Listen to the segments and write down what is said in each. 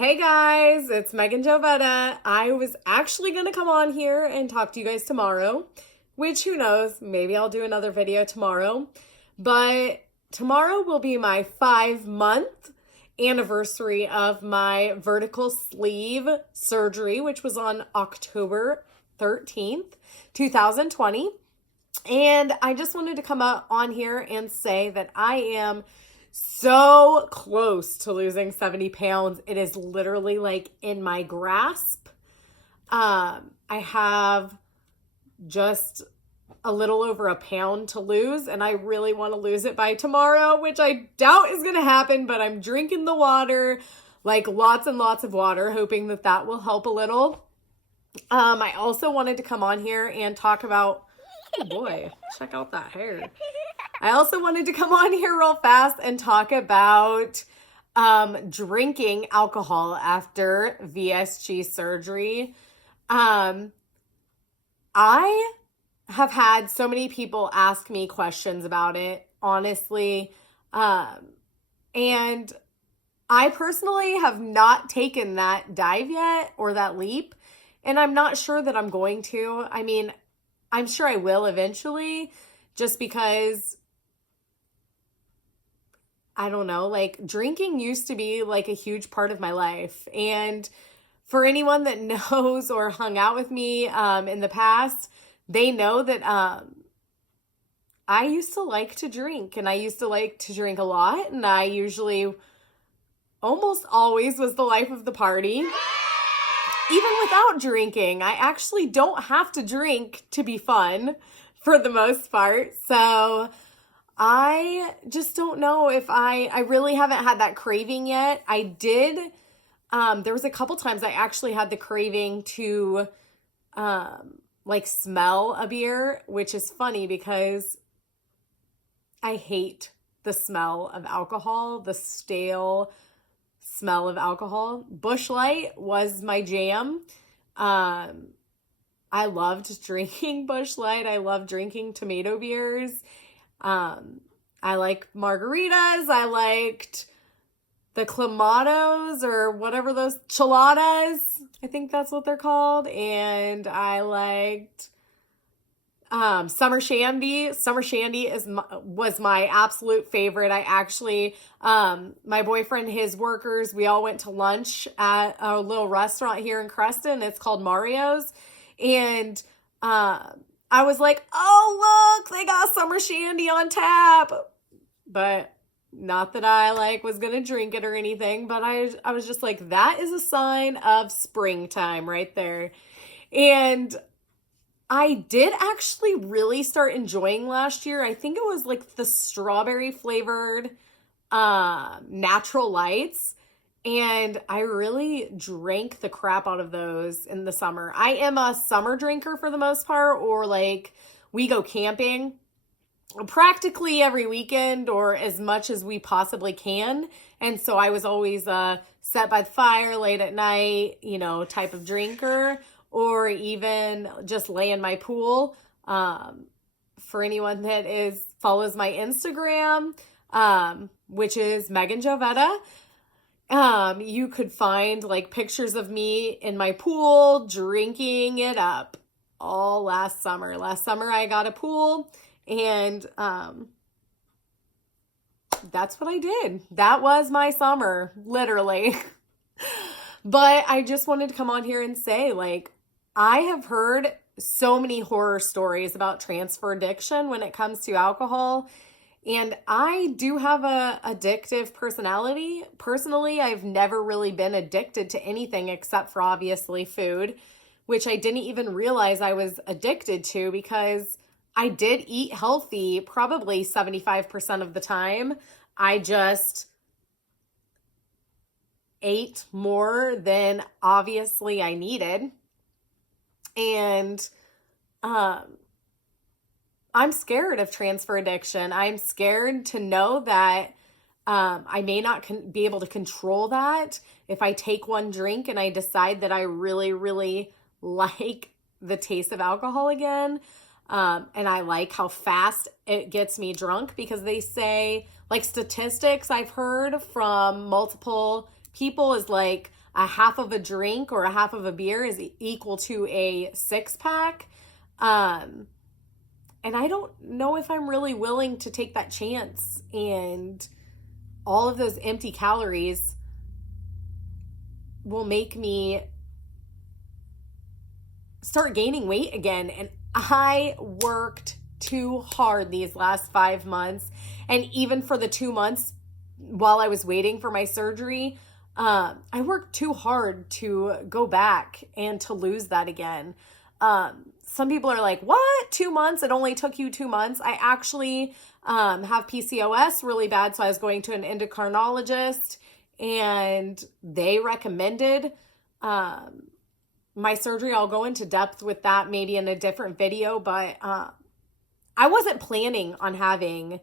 Hey guys, it's Megan Jovetta. I was actually going to come on here and talk to you guys tomorrow, which who knows, maybe I'll do another video tomorrow. But tomorrow will be my 5-month anniversary of my vertical sleeve surgery, which was on October 13th, 2020. And I just wanted to come on here and say that I am so close to losing 70 pounds. It is literally like in my grasp. I have just a little over a pound to lose, and I really want to lose it by tomorrow, which I doubt is going to happen, but I'm drinking the water, like lots and lots of water, hoping that that will help a little. I also wanted to come on here and talk about, oh boy, check out that hair. I also wanted to come on here real fast and talk about drinking alcohol after VSG surgery. I have had so many people ask me questions about it, honestly. And I personally have not taken that dive yet or that leap, and I'm not sure that I'm going to. I mean, I'm sure I will eventually, just because I don't know, like drinking used to be like a huge part of my life. And for anyone that knows or hung out with me in the past, they know that I used to like to drink, and I used to like to drink a lot. And I usually almost always was the life of the party. Even without drinking, I actually don't have to drink to be fun for the most part. So I just don't know if I really haven't had that craving yet. I did, there was a couple times I actually had the craving to, like smell a beer, which is funny because I hate the smell of alcohol, the stale smell of alcohol. Busch Light was my jam. I loved drinking Busch Light. I love drinking tomato beers. I like margaritas. I liked the clamatos or whatever those cheladas. I think that's what they're called. And I liked Summer Shandy. Summer Shandy was my absolute favorite. I actually, my boyfriend, his workers, we all went to lunch at a little restaurant here in Creston. It's called Mario's. And I was like, oh, look, they got Summer Shandy on tap. But not that I like was going to drink it or anything, but I was just like, that is a sign of springtime right there. And I did actually really start enjoying last year. I think it was like the strawberry flavored Natural Lights. And I really drank the crap out of those in the summer. I am a summer drinker for the most part, or like we go camping practically every weekend or as much as we possibly can. And so I was always set by the fire late at night, type of drinker, or even just lay in my pool. For anyone that follows my Instagram, which is Megan Jovetta, you could find like pictures of me in my pool drinking it up all last summer. Last summer I got a pool, and that's what I did. That was my summer, literally. But I just wanted to come on here and say, like, I have heard so many horror stories about transfer addiction when it comes to alcohol. And I do have a addictive personality. Personally, I've never really been addicted to anything except for obviously food, which I didn't even realize I was addicted to because I did eat healthy probably 75% of the time. I just ate more than obviously I needed. And I'm scared of transfer addiction. I'm scared to know that I may not be able to control that if I take one drink and I decide that I really, really like the taste of alcohol again. And I like how fast it gets me drunk, because they say, like, statistics I've heard from multiple people is like a half of a drink or a half of a beer is equal to a six pack. And I don't know if I'm really willing to take that chance. And all of those empty calories will make me start gaining weight again. And I worked too hard these last 5 months. And even for the 2 months while I was waiting for my surgery, I worked too hard to go back and to lose that again. Some people are like, what? 2 months? It only took you 2 months? I actually have PCOS really bad. So I was going to an endocrinologist and they recommended my surgery. I'll go into depth with that maybe in a different video, but I wasn't planning on having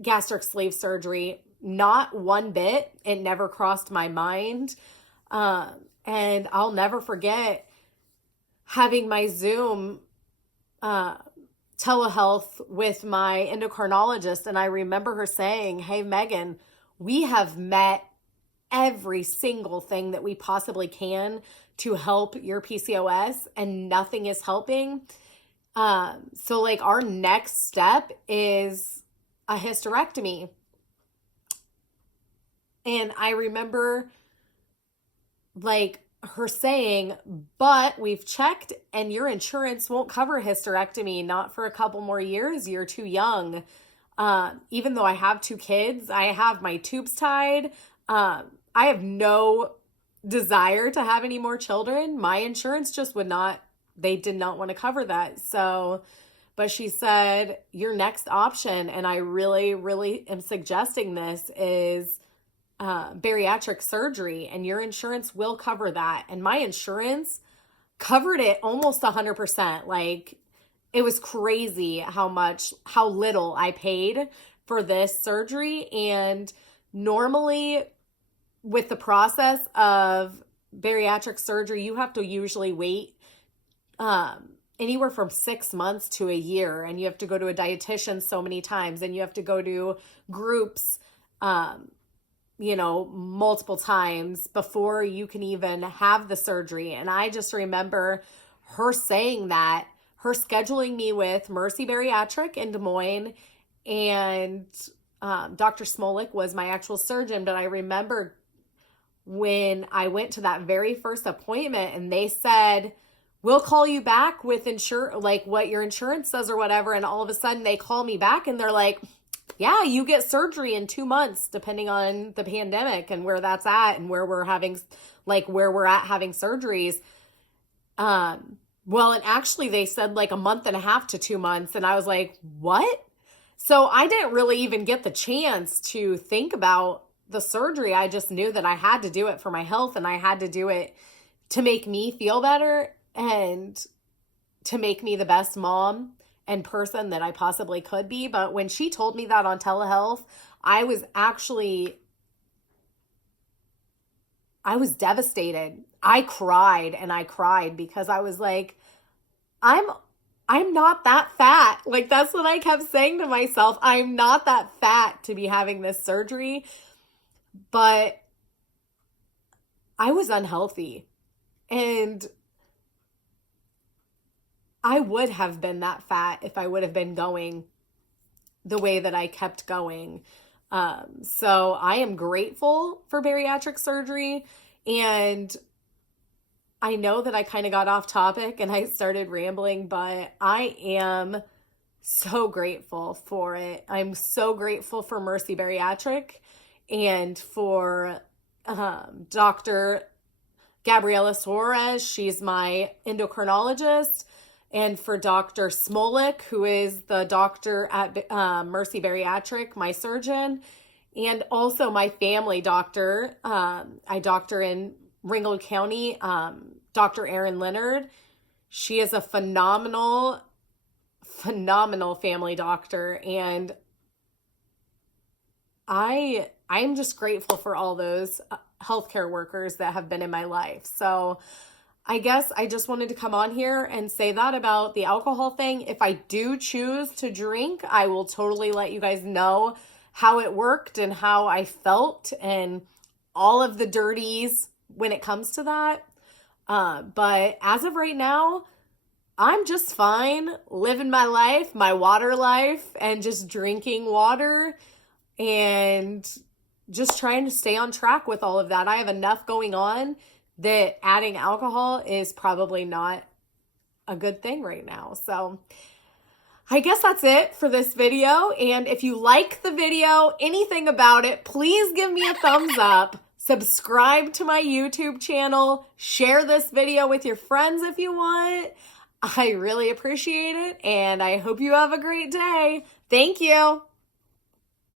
gastric sleeve surgery. Not one bit. It never crossed my mind. And I'll never forget having my Zoom telehealth with my endocrinologist. And I remember her saying, hey, Megan, we have met every single thing that we possibly can to help your PCOS and nothing is helping. So like our next step is a hysterectomy. And I remember like her saying, but we've checked and your insurance won't cover hysterectomy, not for a couple more years. You're too young. Even though I have 2 kids, I have my tubes tied. I have no desire to have any more children. My insurance just would not, they did not want to cover that. So, but she said, your next option, and I really, really am suggesting this, is bariatric surgery, and your insurance will cover that. And my insurance covered it almost 100%. Like, it was crazy how little I paid for this surgery. And normally with the process of bariatric surgery, you have to usually wait anywhere from 6 months to a year, and you have to go to a dietitian so many times, and you have to go to groups, multiple times before you can even have the surgery. And I just remember her saying that, her scheduling me with Mercy Bariatric in Des Moines, and Dr. Smolik was my actual surgeon. But I remember when I went to that very first appointment and they said, we'll call you back with like what your insurance says or whatever. And all of a sudden they call me back and they're like, yeah, you get surgery in 2 months, depending on the pandemic and where that's at and where we're having surgeries. Well, and actually they said like a month and a half to 2 months. And I was like, what? So I didn't really even get the chance to think about the surgery. I just knew that I had to do it for my health, and I had to do it to make me feel better and to make me the best mom and person that I possibly could be. But when she told me that on telehealth, I was devastated. I cried and I cried because I was like, I'm not that fat. Like, that's what I kept saying to myself. I'm not that fat to be having this surgery. But I was unhealthy, and I would have been that fat if I would have been going the way that I kept going. So I am grateful for bariatric surgery, and I know that I kind of got off topic and I started rambling, but I am so grateful for it. I'm so grateful for Mercy Bariatric and for Dr. Gabriela Suarez. She's my endocrinologist. And for Dr. Smolik, who is the doctor at Mercy Bariatric, my surgeon. And also my family doctor. I doctor in Ringgold County, Dr. Erin Leonard. She is a phenomenal family doctor. And I'm just grateful for all those healthcare workers that have been in my life. So I guess I just wanted to come on here and say that about the alcohol thing. If I do choose to drink, I will totally let you guys know how it worked and how I felt and all of the dirties when it comes to that. But as of right now, I'm just fine living my life, my water life, and just drinking water and just trying to stay on track with all of that. I have enough going on that adding alcohol is probably not a good thing right now. So I guess that's it for this video. And if you like the video, anything about it, please give me a thumbs up. Subscribe to my YouTube channel. Share this video with your friends if you want. I really appreciate it, and I hope you have a great day. Thank you.